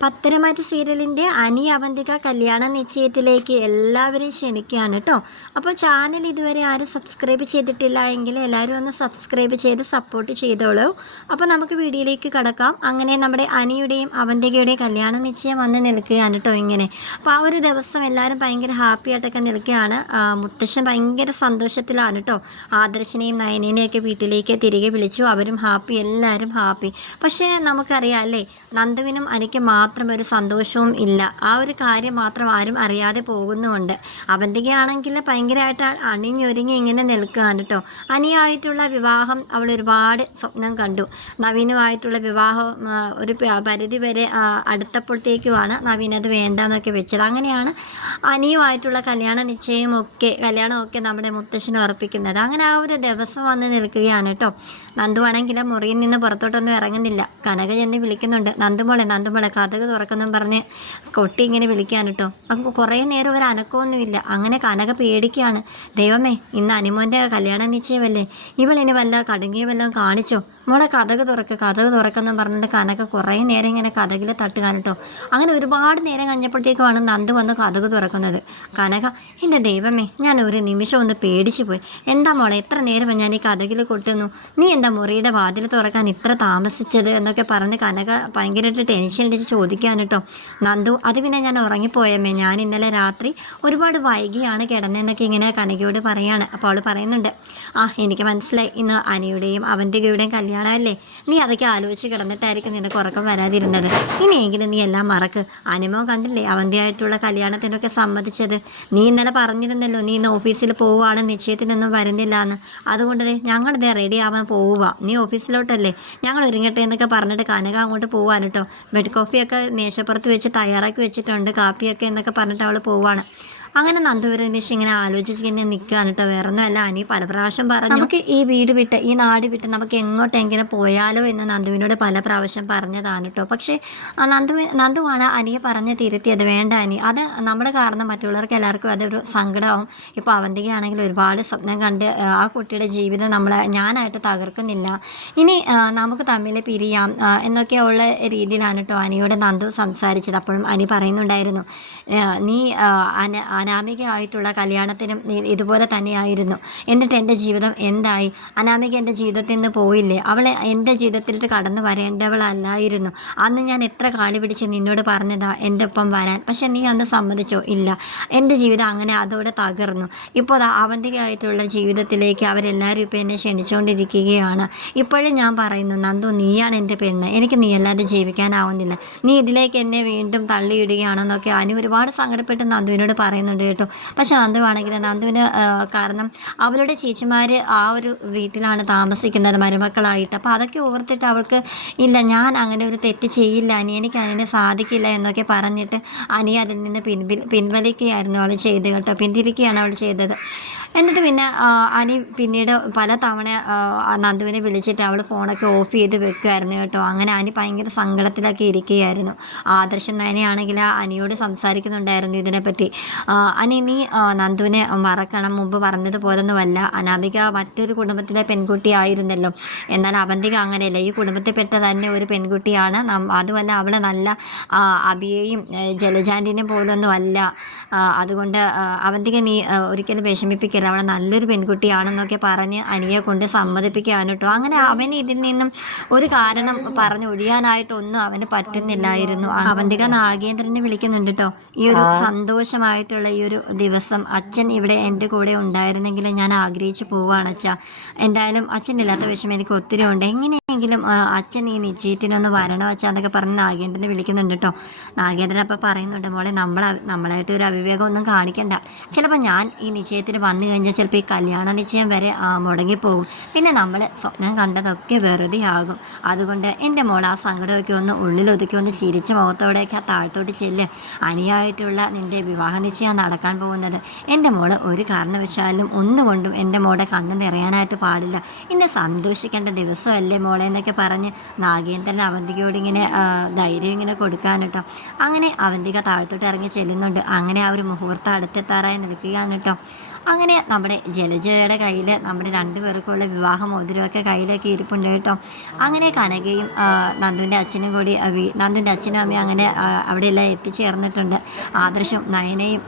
പത്തരമാറ്റ് സീരിയലിൻ്റെ അനി അവന്തിക കല്യാണ നിശ്ചയത്തിലേക്ക് എല്ലാവരെയും ക്ഷണിക്കുകയാണ് കേട്ടോ. അപ്പോൾ ചാനൽ ഇതുവരെ ആരും സബ്സ്ക്രൈബ് ചെയ്തിട്ടില്ല എങ്കിൽ എല്ലാവരും ഒന്ന് സബ്സ്ക്രൈബ് ചെയ്ത് സപ്പോർട്ട് ചെയ്തോളൂ. അപ്പോൾ നമുക്ക് വീഡിയോയിലേക്ക് കടക്കാം. അങ്ങനെ നമ്മുടെ അനിയുടെയും അവന്തികയുടെയും കല്യാണ നിശ്ചയം വന്ന് നിൽക്കുകയാണ് കേട്ടോ ഇങ്ങനെ. അപ്പോൾ ആ ഒരു ദിവസം എല്ലാവരും ഭയങ്കര ഹാപ്പി ആയിട്ടൊക്കെ നിൽക്കുകയാണ്. മുത്തശ്ശൻ ഭയങ്കര സന്തോഷത്തിലാണ് കേട്ടോ. ആദർശിനെയും നയനേനെയൊക്കെ വീട്ടിലേക്ക് തിരികെ വിളിച്ചു. അവരും ഹാപ്പി, എല്ലാവരും ഹാപ്പി. പക്ഷേ നമുക്കറിയാം അല്ലേ, നന്ദുവിനും എനിക്ക് മാത്രം ഒരു സന്തോഷവും ഇല്ല. ആ ഒരു കാര്യം മാത്രം ആരും അറിയാതെ പോകുന്നുമുണ്ട്. അവന്തികയാണെങ്കിൽ ഭയങ്കരമായിട്ട് അണിഞ്ഞൊരുങ്ങി ഇങ്ങനെ നിൽക്കുകയാണ് കേട്ടോ. അനിയായിട്ടുള്ള വിവാഹം അവൾ ഒരുപാട് സ്വപ്നം കണ്ടു. നവീനുമായിട്ടുള്ള വിവാഹം ഒരു പരിധി വരെ അടുത്തപ്പോഴത്തേക്കുമാണ് നവീൻ അത് വേണ്ടെന്നൊക്കെ വെച്ചത്. അങ്ങനെയാണ് അനിയുമായിട്ടുള്ള കല്യാണമൊക്കെ നമ്മുടെ മുത്തശ്ശന് ഉറപ്പിക്കുന്നത്. അങ്ങനെ ആ ഒരു ദിവസം വന്ന് നിൽക്കുകയാണ് കേട്ടോ. നന്ദുവാണെങ്കിൽ മുറിയിൽ നിന്ന് പുറത്തോട്ടൊന്നും ഇറങ്ങുന്നില്ല. കനക ചെന്ന് വിളിക്കുന്നുണ്ട്, നന്ദുമോളെ കഥക് തുറക്കെന്നും പറഞ്ഞ് കൊട്ടി ഇങ്ങനെ വിളിക്കാൻ കേട്ടോ. അപ്പോൾ കുറേ നേരം ഒരു അനക്കമൊന്നുമില്ല. അങ്ങനെ കനക പേടിക്കുകയാണ്. ദൈവമേ, ഇന്ന് അനുമോൻ്റെ കല്യാണ നിശ്ചയമല്ലേ, ഇവളിനി വല്ല കടുങ്ങിയ വല്ലതും കാണിച്ചോ? മോളെ കഥക് തുറക്കെന്നും പറഞ്ഞിട്ട് കനക കുറേ നേരം ഇങ്ങനെ കഥകിൽ തട്ടുക കേട്ടോ. അങ്ങനെ ഒരുപാട് നേരം കഴിഞ്ഞപ്പോഴത്തേക്കുമാണ് നന്ദു വന്ന് കഥക് തുറക്കുന്നത്. കനക, എൻ്റെ ദൈവമേ, ഞാൻ ഒരു നിമിഷം ഒന്ന് പേടിച്ചു പോയി. എന്താ മോളെ, എത്ര നേരം ഞാൻ ഈ കഥകിൽ കൊട്ടുന്നു? നീ എന്താ മുറിയുടെ വാതിൽ തുറക്കാൻ ഇത്ര താമസിച്ചത് എന്നൊക്കെ പറഞ്ഞ് കനക ഭയങ്കരമായിട്ട് ടെൻഷൻ അടിച്ച് ചോദിക്കാൻ കേട്ടോ. നന്ദു, അത് പിന്നെ ഞാൻ ഉറങ്ങിപ്പോയമ്മേ, ഞാൻ ഇന്നലെ രാത്രി ഒരുപാട് വൈകിയാണ് കിടന്നതെന്നൊക്കെ ഇങ്ങനെ കനകയോട് പറയാണ്. അപ്പോൾ അവൾ പറയുന്നുണ്ട്, എനിക്ക് മനസ്സിലായി, ഇന്ന് അനിയുടെയും അവന്തികയുടെയും കല്യാണമല്ലേ, നീ അതൊക്കെ ആലോചിച്ച് കിടന്നിട്ടായിരിക്കും നിനക്ക് ഉറക്കം വരാതിരുന്നത്. ഇനിയെങ്കിലും നീ എല്ലാം മറക്ക്. അനുമോ കണ്ടില്ലേ അവന്തിയായിട്ടുള്ള കല്യാണത്തിനൊക്കെ സമ്മതിച്ചത്. നീ ഇന്നലെ പറഞ്ഞിരുന്നല്ലോ നീ ഇന്ന് ഓഫീസിൽ പോവുകയാണ്, നിശ്ചയത്തിനൊന്നും വരുന്നില്ല എന്ന്. അതുകൊണ്ട് ഞങ്ങളിതേ റെഡി ആവാൻ പോവുക, നീ ഓഫീസിലോട്ടല്ലേ, ഞങ്ങൾ ഒരുങ്ങട്ടെ എന്നൊക്കെ പറഞ്ഞിട്ട് കനക അങ്ങോട്ട് പോവാണ് കേട്ടോ. ബെഡ് കോഫിയൊക്കെ മേശപ്പുറത്ത് വെച്ച് തയ്യാറാക്കി വെച്ചിട്ടുണ്ട്, കാപ്പിയൊക്കെ എന്നൊക്കെ പറഞ്ഞിട്ട് അവൾ പോവാണ്. അങ്ങനെ നന്ദുവിരനിഷ് ഇങ്ങനെ ആലോചിച്ച് ഇങ്ങനെ നിൽക്കുകയാണ് കേട്ടോ. വേറെ ഒന്നുമല്ല, അനി പല പ്രാവശ്യം പറഞ്ഞു നമുക്ക് ഈ വീട് വിട്ട് ഈ നാട് വിട്ട് നമുക്ക് എങ്ങോട്ടെങ്കിലും പോയാലോ എന്ന് നന്ദുവിനോട് പല പ്രാവശ്യം പറഞ്ഞതാണ് കേട്ടോ. പക്ഷേ നന്ദുവാണ് അനിയെ പറഞ്ഞ് തിരുത്തിയത്. വേണ്ട അനി, അത് നമ്മുടെ കാരണം മറ്റുള്ളവർക്ക് എല്ലാവർക്കും അതൊരു സങ്കടമാവും. ഇപ്പോൾ അവന്തികയാണെങ്കിൽ ഒരുപാട് സ്വപ്നം കണ്ട് ആ കുട്ടിയുടെ ജീവിതം ഞാനായിട്ട് തകർക്കുന്നില്ല. ഇനി നമുക്ക് തമ്മിൽ പിരിയാം എന്നൊക്കെയുള്ള രീതിയിലാണ് കേട്ടോ അനിയോട് നന്ദു സംസാരിച്ചത്. അപ്പോഴും അനി പറയുന്നുണ്ടായിരുന്നു, നീ അനാമികയായിട്ടുള്ള കല്യാണത്തിനും ഇതുപോലെ തന്നെയായിരുന്നു. എന്നിട്ട് എൻ്റെ ജീവിതം എന്തായി? അനാമിക എൻ്റെ ജീവിതത്തിൽ നിന്ന് പോയില്ലേ? അവളെ എൻ്റെ ജീവിതത്തിലേക്ക് കടന്നു വരേണ്ടവളല്ലായിരുന്നു. അന്ന് ഞാൻ എത്ര കാല് പിടിച്ച് നിന്നോട് പറഞ്ഞതാ എൻ്റെ ഒപ്പം വരാൻ. പക്ഷെ നീ അന്ന് സമ്മതിച്ചോ? ഇല്ല. എൻ്റെ ജീവിതം അങ്ങനെ അതോടെ തകർന്നു. ഇപ്പോൾ അവന്തികയായിട്ടുള്ള ജീവിതത്തിലേക്ക് അവരെല്ലാവരും ഇപ്പോൾ എന്നെ ക്ഷണിച്ചുകൊണ്ടിരിക്കുകയാണ്. ഇപ്പോഴും ഞാൻ പറയുന്നു, നന്ദു, നീയാണ് എൻ്റെ പെണ്ണ്, എനിക്ക് നീ അല്ലാതെ ജീവിക്കാനാവുന്നില്ല. നീ ഇതിലേക്ക് എന്നെ വീണ്ടും തള്ളിയിടുകയാണെന്നൊക്കെ അനു ഒരുപാട് സങ്കടപ്പെട്ട് നന്ദുവിനോട് പറയുന്നുണ്ട് കേട്ടോ. പക്ഷെ നന്ദുവാണെങ്കിൽ നന്ദുവിന് കാരണം അവളുടെ ചേച്ചിമാർ ആ ഒരു വീട്ടിലാണ് താമസിക്കുന്നത് മരുമക്കളായിട്ട്. അപ്പോൾ അതൊക്കെ ഓർത്തിട്ട് അവൾക്ക് ഇല്ല, ഞാൻ അങ്ങനെ ഒരു തെറ്റ് ചെയ്യില്ല അനി, എനിക്ക് അതിനെ സാധിക്കില്ല എന്നൊക്കെ പറഞ്ഞിട്ട് അനി അതിൽ നിന്ന് പിൻവലിക്കുകയായിരുന്നു അവൾ ചെയ്ത് കേട്ടോ. പിന്തിരിക്കുകയാണ് അവൾ ചെയ്തത്. എന്നിട്ട് പിന്നെ അനി പിന്നീട് പല തവണ നന്ദുവിനെ വിളിച്ചിട്ട് അവൾ ഫോണൊക്കെ ഓഫ് ചെയ്ത് വെക്കുമായിരുന്നു കേട്ടോ. അങ്ങനെ അനി ഭയങ്കര സങ്കടത്തിലൊക്കെ ഇരിക്കുകയായിരുന്നു. ആദർശൻ നയനയാണെങ്കിൽ അനിയോട് സംസാരിക്കുന്നുണ്ടായിരുന്നു ഇതിനെപ്പറ്റി. അനി, നീ നന്ദുവിനെ മറക്കണം, മുമ്പ് പറഞ്ഞതുപോലൊന്നുമല്ല. അനാമിക മറ്റൊരു കുടുംബത്തിലെ പെൺകുട്ടിയായിരുന്നല്ലോ, എന്നാൽ അവന്തിക അങ്ങനെയല്ല, ഈ കുടുംബത്തിൽപ്പെട്ട തന്നെ ഒരു പെൺകുട്ടിയാണ്. അതുമല്ല, അവൾ നല്ല അബിയെയും ജലജാൻ്റിനെയും പോലൊന്നും അല്ല. അതുകൊണ്ട് അവന്തിക നീ ഒരിക്കലും വിഷമിപ്പിക്കരുത്, അവൾ നല്ലൊരു പെൺകുട്ടിയാണെന്നൊക്കെ പറഞ്ഞ് അനിയെ കൊണ്ട് സമ്മതിപ്പിക്കുകയാണ് കേട്ടോ. അങ്ങനെ അവന് ഇതിൽ നിന്നും ഒരു കാരണം പറഞ്ഞ് ഒഴിയാനായിട്ടൊന്നും അവന് പറ്റുന്നില്ലായിരുന്നു. അവന്തിക നാഗേന്ദ്രനെ വിളിക്കുന്നുണ്ട് കേട്ടോ. ഈ ഒരു സന്തോഷമായിട്ടുള്ള ഈ ഒരു ദിവസം അച്ഛൻ ഇവിടെ എൻ്റെ കൂടെ ഉണ്ടായിരുന്നെങ്കിൽ ഞാൻ ആഗ്രഹിച്ച് പോവുകയാണ് അച്ഛാ. എന്തായാലും അച്ഛനില്ലാത്ത വിഷയം എനിക്ക് ഒത്തിരി ഉണ്ട്. എങ്ങനെയെങ്കിലും അച്ഛൻ ഈ നിശ്ചയത്തിനൊന്ന് വരണോ അച്ഛാ എന്നൊക്കെ പറഞ്ഞ് നാഗേന്ദ്രനെ വിളിക്കുന്നുണ്ട് കേട്ടോ. നാഗേന്ദ്രൻ അപ്പോൾ പറയുന്നുണ്ട്, മോളെ നമ്മളായിട്ട് ഒരു അവിവേകമൊന്നും കാണിക്കണ്ട. ചിലപ്പോൾ ഞാൻ ഈ നിശ്ചയത്തിന് വന്നു കഴിഞ്ഞാൽ ചിലപ്പോൾ ഈ കല്യാണ നിശ്ചയം വരെ മുടങ്ങിപ്പോകും. പിന്നെ നമ്മൾ സ്വപ്നം കണ്ടതൊക്കെ വെറുതെ ആകും. അതുകൊണ്ട് എൻ്റെ മോൾ ആ സങ്കടമൊക്കെ ഒന്ന് ഉള്ളിലൊതുക്കി ഒന്ന് ചിരിച്ച മുഖത്തോടെയൊക്കെ താഴത്തോട്ട് ചെല്ല്. അനിയായിട്ടുള്ള നിൻ്റെ വിവാഹ നിശ്ചയം നടക്കാൻ പോകുന്നത്. എൻ്റെ മോള് ഒരു കാരണവശാലും ഒന്നുകൊണ്ടും എൻ്റെ മോളുടെ കണ്ണ് നിറയാനായിട്ട് പാടില്ല. ഇന്ന് സന്തോഷിക്കേണ്ട ദിവസമല്ലേ മോളെ എന്നൊക്കെ പറഞ്ഞ് നാഗേന്ദ്രൻ അവന്തികയോട് ഇങ്ങനെ ധൈര്യം ഇങ്ങനെ കൊടുക്കാൻ കേട്ടോ. അങ്ങനെ അവന്തിക താഴത്തോട്ട് ഇറങ്ങി ചെല്ലുന്നുണ്ട്. അങ്ങനെ ആ ഒരു മുഹൂർത്തം അടുത്തെത്താറായി നിൽക്കുകയാണ് കേട്ടോ. അങ്ങനെ നമ്മുടെ ജലജയുടെ കയ്യിൽ നമ്മുടെ രണ്ടുപേർക്കുള്ള വിവാഹ മോതിരമൊക്കെ കയ്യിലൊക്കെ ഇരിപ്പുണ്ട് കേട്ടോ. അങ്ങനെ കനകയും നന്ദുവിൻ്റെ അച്ഛനും കൂടി നന്ദുവിൻ്റെ അച്ഛനും അമ്മയും അങ്ങനെ അവിടെയെല്ലാം എത്തിച്ചേർന്നിട്ടുണ്ട്. ആദർശും നയനയും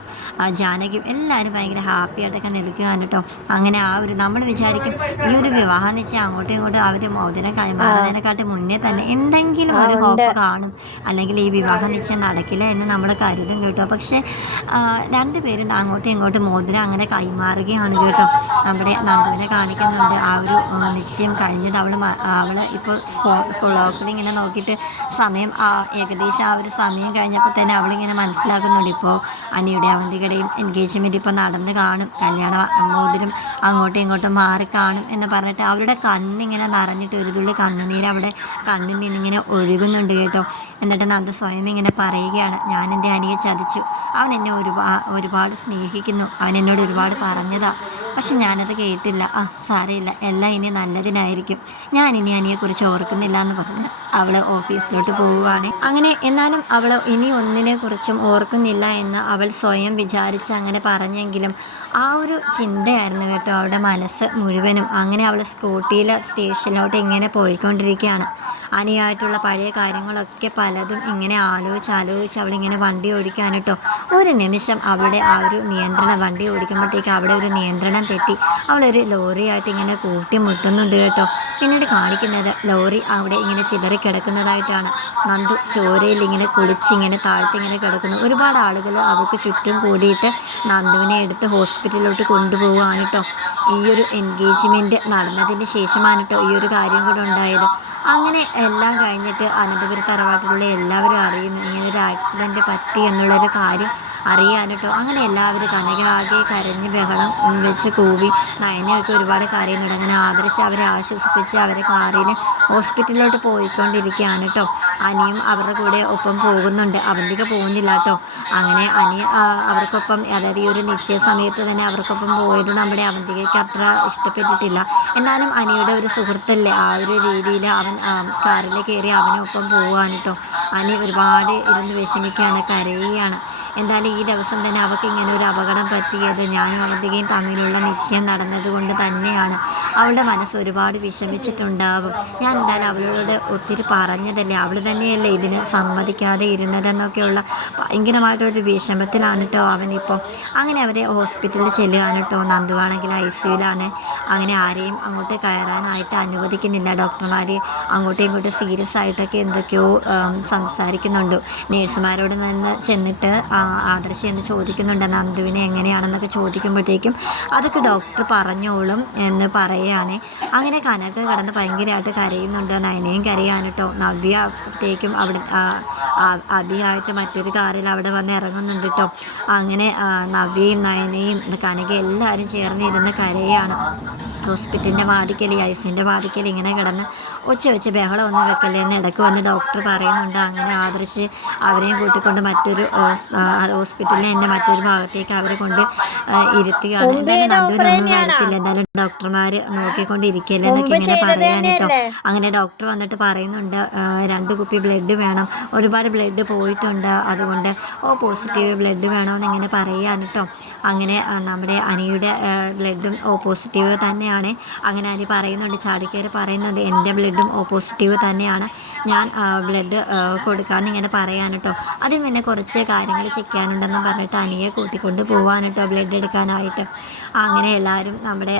ജാനകിയും എല്ലാവരും ഭയങ്കര ഹാപ്പി ആയിട്ടൊക്കെ നിൽക്കുകയാണ് കേട്ടോ. അങ്ങനെ ആ ഒരു നമ്മൾ വിചാരിക്കും ഈ ഒരു വിവാഹം നിശ്ചയം അങ്ങോട്ടും ഇങ്ങോട്ടും അവർ മോതിരം കൈമാറുന്നതിനെക്കാട്ടി മുന്നേ തന്നെ എന്തെങ്കിലും ഒരു ഹോപ്പ് കാണും, അല്ലെങ്കിൽ ഈ വിവാഹം നിശ്ചയം നടക്കില്ല എന്ന് നമ്മൾ കരുതും കേട്ടോ. പക്ഷേ രണ്ടുപേരും അങ്ങോട്ടും ഇങ്ങോട്ടും മോതിരം അങ്ങനെ കൈമാറുകയാണ് കേട്ടോ. നമ്മുടെ നന്ദുവിനെ കാണിക്കുന്നുണ്ട് ആ ഒരു നിശ്ചയം കഴിഞ്ഞത്. അവൾ ഇപ്പോൾ ക്ലോക്കിൽ ഇങ്ങനെ നോക്കിയിട്ട് സമയം ഏകദേശം ആ ഒരു സമയം കഴിഞ്ഞപ്പോൾ തന്നെ അവളിങ്ങനെ മനസ്സിലാക്കുന്നുണ്ട് ഇപ്പോൾ അനിയുടെ അവന്തികയുടെയും എൻഗേജ്മെൻറ്റ് ഇപ്പോൾ നടന്ന് കാണും, കല്യാണ മോതിരം അങ്ങോട്ടും ഇങ്ങോട്ടും മാറി കാണും എന്ന് പറഞ്ഞിട്ട് അവളുടെ കണ്ണിങ്ങനെ നിറഞ്ഞിട്ട് ഒരു തുള്ളി കണ്ണുനീര് അവിടെ കണ്ണിൽ നിന്നിങ്ങനെ ഒഴുകുന്നുണ്ട് കേട്ടോ. എന്നിട്ട് നന്ദ സ്വയം ഇങ്ങനെ പറയുകയാണ്, ഞാൻ എൻ്റെ അനിയെ ചതിച്ചു, അവൻ എന്നെ ഒരുപാട് സ്നേഹിക്കുന്നു, അവൻ എന്നോട് ഒരുപാട് പറഞ്ഞതാ, പക്ഷെ ഞാനത് കേട്ടില്ല. സാരമില്ല, എല്ലാം ഇനി നല്ലതിനായിരിക്കും, ഞാൻ ഇനി അനിയെക്കുറിച്ച് ഓർക്കുന്നില്ല എന്ന് പറഞ്ഞ് അവൾ ഓഫീസിലോട്ട് പോവുകയാണ്. അങ്ങനെ എന്നാലും അവൾ ഇനി ഒന്നിനെ കുറിച്ചും ഓർക്കുന്നില്ല എന്ന് അവൾ സ്വയം വിചാരിച്ച് അങ്ങനെ പറഞ്ഞെങ്കിലും ആ ഒരു ചിന്തയായിരുന്നു കേട്ടോ അവളുടെ മനസ്സ് മുഴുവനും. അങ്ങനെ അവൾ സ്കൂട്ടിയിൽ സ്റ്റേഷനിലോട്ട് ഇങ്ങനെ പോയിക്കൊണ്ടിരിക്കുകയാണ്. അനിയായിട്ടുള്ള പഴയ കാര്യങ്ങളൊക്കെ പലതും ഇങ്ങനെ ആലോചിച്ച് അവളിങ്ങനെ വണ്ടി ഓടിക്കാൻ കേട്ടോ. ഒരു നിമിഷം അവളുടെ ആ ഒരു വണ്ടി ഓടിക്കുമ്പോഴത്തേക്ക് അവിടെ ഒരു നിയന്ത്രണം തെറ്റി അവളൊരു ലോറിയായിട്ട് ഇങ്ങനെ കൂട്ടിമുട്ടുന്നുണ്ട് കേട്ടോ. പിന്നീട് കാണിക്കുന്നത് ലോറി അവിടെ ഇങ്ങനെ ചിതറിക്കിടക്കുന്നതായിട്ടാണ്. നന്ദു ചോരയിൽ ഇങ്ങനെ കുളിച്ചിങ്ങനെ താഴ്ത്തിങ്ങനെ കിടക്കുന്നു. ഒരുപാട് ആളുകൾ അവർക്ക് ചുറ്റും കൂടിയിട്ട് നന്ദുവിനെ എടുത്ത് ഹോസ്പിറ്റലിലോട്ട് കൊണ്ടുപോവുകയാണ് കേട്ടോ. ഈ ഒരു എൻഗേജ്മെൻറ്റ് നടന്നതിന് ശേഷമാണ് കേട്ടോ ഈ ഒരു കാര്യം കൂടെ ഉണ്ടായത്. അങ്ങനെ എല്ലാം കഴിഞ്ഞിട്ട് അനന്തപുരം തറവാട്ടിലുള്ള എല്ലാവരും അറിയുന്നു ഇങ്ങനെ ഒരു ആക്സിഡൻറ്റ് പറ്റി എന്നുള്ളൊരു കാര്യം അറിയാൻ കേട്ടോ. അങ്ങനെ എല്ലാവരും കനകാകെ കരഞ്ഞ് ബഹളം വെച്ച് കൂവി, നയനയൊക്കെ ഒരുപാട് കരയുന്നുണ്ട്. അങ്ങനെ ആദർശ് അവരെ ആശ്വസിപ്പിച്ച് അവരെ കാറിൽ ഹോസ്പിറ്റലിലോട്ട് പോയിക്കൊണ്ടിരിക്കുകയാണ് കേട്ടോ. അനിയും അവരുടെ കൂടെ ഒപ്പം പോകുന്നുണ്ട്, അവന്തിക പോകുന്നില്ല കേട്ടോ. അങ്ങനെ അനി അവർക്കൊപ്പം, അതായത് ഈ ഒരു നിശ്ചയ സമയത്ത് തന്നെ അവർക്കൊപ്പം പോയത് നമ്മുടെ അവന്തികയ്ക്ക് അത്ര ഇഷ്ടപ്പെട്ടിട്ടില്ല. എന്നാലും അനിയുടെ ഒരു സുഹൃത്തല്ലേ, ആ ഒരു രീതിയിൽ അവൻ കാറിൽ കയറി അവനൊപ്പം പോവാണ് കേട്ടോ. അനി ഒരുപാട് ഇരുന്ന് വിഷമിക്കുകയാണ്, കരയുകയാണ്. എന്തായാലും ഈ ദിവസം തന്നെ അവൾക്ക് ഇങ്ങനെ ഒരു അപകടം പറ്റിയത് ഞാനും അവന്തികയും തമ്മിലുള്ള നിശ്ചയം നടന്നതുകൊണ്ട് തന്നെയാണ്. അവളുടെ മനസ്സ് ഒരുപാട് വിഷമിച്ചിട്ടുണ്ടാവും. ഞാൻ എന്തായാലും അവളോട് ഒത്തിരി പറഞ്ഞതല്ലേ, അവൾ തന്നെയല്ലേ ഇതിന് സമ്മതിക്കാതെ ഇരുന്നതെന്നൊക്കെയുള്ള ഭയങ്കരമായിട്ടൊരു വിഷമത്തിലാണ് കേട്ടോ അവനിപ്പോൾ. അങ്ങനെ അവരെ ഹോസ്പിറ്റലിൽ ചെല്ലുകയാണ് കേട്ടോ. നന്ദുവാണെങ്കിൽ ICUവിലാണ്. അങ്ങനെ ആരെയും അങ്ങോട്ട് കയറാനായിട്ട് അനുവദിക്കുന്നില്ല. ഡോക്ടർമാർ അങ്ങോട്ടും ഇങ്ങോട്ടും സീരിയസ് ആയിട്ടൊക്കെ എന്തൊക്കെയോ സംസാരിക്കുന്നുണ്ട്. നേഴ്സുമാരോട് നിന്ന് ചെന്നിട്ട് ആദർശ് എന്ന് ചോദിക്കുന്നുണ്ട് നന്ദുവിനെ എങ്ങനെയാണെന്നൊക്കെ ചോദിക്കുമ്പോഴത്തേക്കും അതൊക്കെ ഡോക്ടർ പറഞ്ഞോളും എന്ന് പറയുകയാണ്. അങ്ങനെ കനക കിടന്ന് ഭയങ്കരമായിട്ട് കരയുന്നുണ്ട്. നയനയും കരയാണ് കേട്ടോ. നവ്യത്തേക്കും അവിടെ അഭിയായിട്ട് മറ്റൊരു കാറിൽ അവിടെ വന്ന് ഇറങ്ങുന്നുണ്ട് കേട്ടോ. അങ്ങനെ നവ്യയും നയനയും കനക എല്ലാവരും ചേർന്ന് ഇരുന്ന് കരയാണ്. ഹോസ്പിറ്റലിൻ്റെ വാതിക്കൽ, ICUവിൻ്റെ വാതിക്കൽ ഇങ്ങനെ കിടന്ന് ഒച്ച വെച്ച് ബഹളം ഒന്നും വെക്കല്ലേ എന്ന് ഇടയ്ക്ക് വന്ന് ഡോക്ടർ പറയുന്നുണ്ട്. അങ്ങനെ ആദർശ് അവരെയും കൂട്ടിക്കൊണ്ട് മറ്റൊരു ഹോസ്പിറ്റലിലെ എൻ്റെ മറ്റൊരു ഭാഗത്തേക്ക് അവരെ കൊണ്ട് ഇരുത്തുകയാണ്. എന്തായാലും നന്ദുവിനൊന്നും വരത്തില്ല, എന്തായാലും ഡോക്ടർമാർ നോക്കിക്കൊണ്ടിരിക്കല്ലേ എന്നൊക്കെ ഇങ്ങനെ പറയാൻ കേട്ടോ. അങ്ങനെ ഡോക്ടർ വന്നിട്ട് പറയുന്നുണ്ട് 2 കുപ്പി ബ്ലഡ് വേണം, ഒരുപാട് ബ്ലഡ് പോയിട്ടുണ്ട്, അതുകൊണ്ട് പോസിറ്റീവ് ബ്ലഡ് വേണമെന്ന് ഇങ്ങനെ പറയാൻ കേട്ടോ. അങ്ങനെ നമ്മുടെ അനിയുടെ ബ്ലഡും പോസിറ്റീവ് തന്നെയാണ്. അങ്ങനെ അനി പറയുന്നുണ്ട്, ചാടിക്കയറി പറയുന്നുണ്ട് എൻ്റെ ബ്ലഡും പോസിറ്റീവ് തന്നെയാണ്, ഞാൻ ബ്ലഡ് കൊടുക്കാമെന്ന് ഇങ്ങനെ പറയാൻ കേട്ടോ. അതിന് പിന്നെ കുറച്ച് കാര്യങ്ങൾ ചെയ്യാനുണ്ടെന്ന് പറഞ്ഞിട്ട് അനിയെ കൂട്ടിക്കൊണ്ട് പോകാൻ കേട്ടോ ബ്ലഡ് എടുക്കാനായിട്ട്. അങ്ങനെ എല്ലാവരും നമ്മുടെ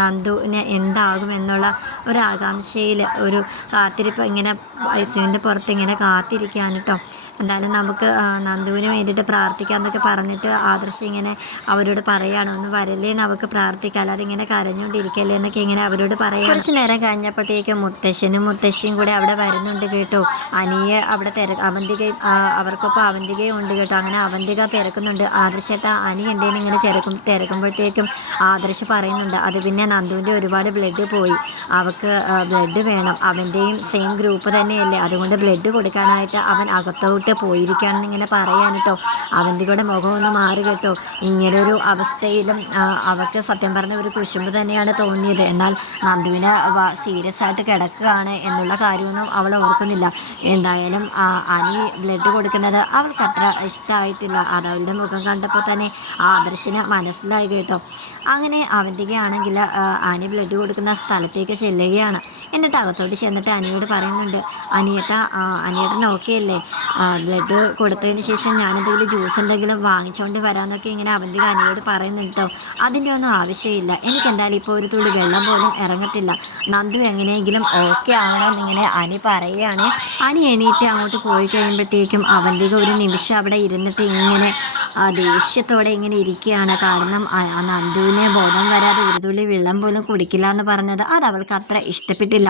നന്ദുവിന് എന്താകുമെന്നുള്ള ഒരു ആകാംക്ഷയിൽ ഒരു കാത്തിരിപ്പ് ഇങ്ങനെ ICUവിൻ്റെ പുറത്ത് ഇങ്ങനെ കാത്തിരിക്കുകയാണ് കേട്ടോ. എന്തായാലും നമുക്ക് നന്ദുവിന് വേണ്ടിയിട്ട് പ്രാർത്ഥിക്കാമെന്നൊക്കെ പറഞ്ഞിട്ട് ആദർശ് ഇങ്ങനെ അവരോട് പറയുകയാണ്, ഒന്ന് വരല്ലേ നമുക്ക് പ്രാർത്ഥിക്കാം, അല്ലാതെ ഇങ്ങനെ കരഞ്ഞുകൊണ്ടിരിക്കല്ലേ എന്നൊക്കെ ഇങ്ങനെ അവരോട് പറയാം. കുറച്ച് നേരം കഴിഞ്ഞപ്പോഴത്തേക്കും മുത്തശ്ശിയും കൂടെ അവിടെ വരുന്നുണ്ട് കേട്ടോ. അനിയെ അവിടെ അവന്തികയും അവർക്കൊപ്പം അവന്തികയും ഉണ്ട് കേട്ടോ. അങ്ങനെ അവന്തിക തിരക്കുന്നുണ്ട്, ആദർശേട്ട അനി എന്തേലും ഇങ്ങനെ തിരക്കുമ്പോഴത്തേക്കും ആദർശ് പറയുന്നുണ്ട്, അത് പിന്നെ നന്ദുവിൻ്റെ ഒരുപാട് ബ്ലഡ് പോയി, അവൾക്ക് ബ്ലഡ് വേണം, അവൻ്റെയും സെയിം ഗ്രൂപ്പ് തന്നെയല്ലേ, അതുകൊണ്ട് ബ്ലഡ് കൊടുക്കാനായിട്ട് അവൻ അകത്തോട്ട് വിട്ട് പോയിരിക്കുകയാണെന്ന് ഇങ്ങനെ പറയാൻ കേട്ടോ. അവന്തികയുടെ മുഖം ഒന്ന് മാറി കേട്ടോ. ഇങ്ങനൊരു അവസ്ഥയിലും അവൾക്ക് സത്യം പറഞ്ഞ ഒരു കുശുമ്പ് തന്നെയാണ് തോന്നിയത്. എന്നാൽ നന്ദുവിന് സീരിയസ് ആയിട്ട് കിടക്കുകയാണ് എന്നുള്ള കാര്യമൊന്നും അവൾ ഓർക്കുന്നില്ല. എന്തായാലും അനി ബ്ലഡ് കൊടുക്കുന്നത് അവൾക്ക് അത്ര ഇഷ്ടമായിട്ടില്ല. അത് അവളുടെ മുഖം കണ്ടപ്പോൾ തന്നെ ആദർശിന് മനസ്സിലായി കേട്ടോ. അങ്ങനെ അവന്തികയാണെങ്കിൽ അനി ബ്ലഡ് കൊടുക്കുന്ന സ്ഥലത്തേക്ക് ചെല്ലുകയാണ്. എന്നിട്ട് അകത്തോട്ട് ചെന്നിട്ട് അനിയോട് പറയുന്നുണ്ട്, അനിയേട്ടൻ ഓക്കെ അല്ലേ? ബ്ലഡ് കൊടുത്തതിന് ശേഷം ഞാനെന്തെങ്കിലും ജ്യൂസ് എന്തെങ്കിലും വാങ്ങിച്ചുകൊണ്ട് വരാമെന്നൊക്കെ ഇങ്ങനെ അവന്തിക അനിയോട് പറയുന്നുണ്ട് കേട്ടോ. അതിൻ്റെ ഒന്നും ആവശ്യമില്ല, എനിക്ക് എന്തായാലും ഇപ്പോൾ ഒരു തുള്ളി വെള്ളം പോലും ഇറങ്ങത്തില്ല. നന്ദു എങ്ങനെയെങ്കിലും ഓക്കെ ആവണമെന്നിങ്ങനെ അനി പറയുകയാണ്. അനി എണീറ്റ് അങ്ങോട്ട് പോയി കഴിയുമ്പോഴത്തേക്കും അവന്തിക ഒരു നിമിഷം അവിടെ ഇരുന്നിട്ട് ഇങ്ങനെ ദേഷ്യത്തോടെ ഇങ്ങനെ ഇരിക്കുകയാണ്. കാരണം നന്ദുവിനെ ബോധം വരാതെ ഒരു തുള്ളി വെള്ളം പോലും കുടിക്കില്ല എന്ന് പറഞ്ഞത് അത് അവൾക്ക് അത്ര ഇഷ്ടപ്പെട്ടില്ല.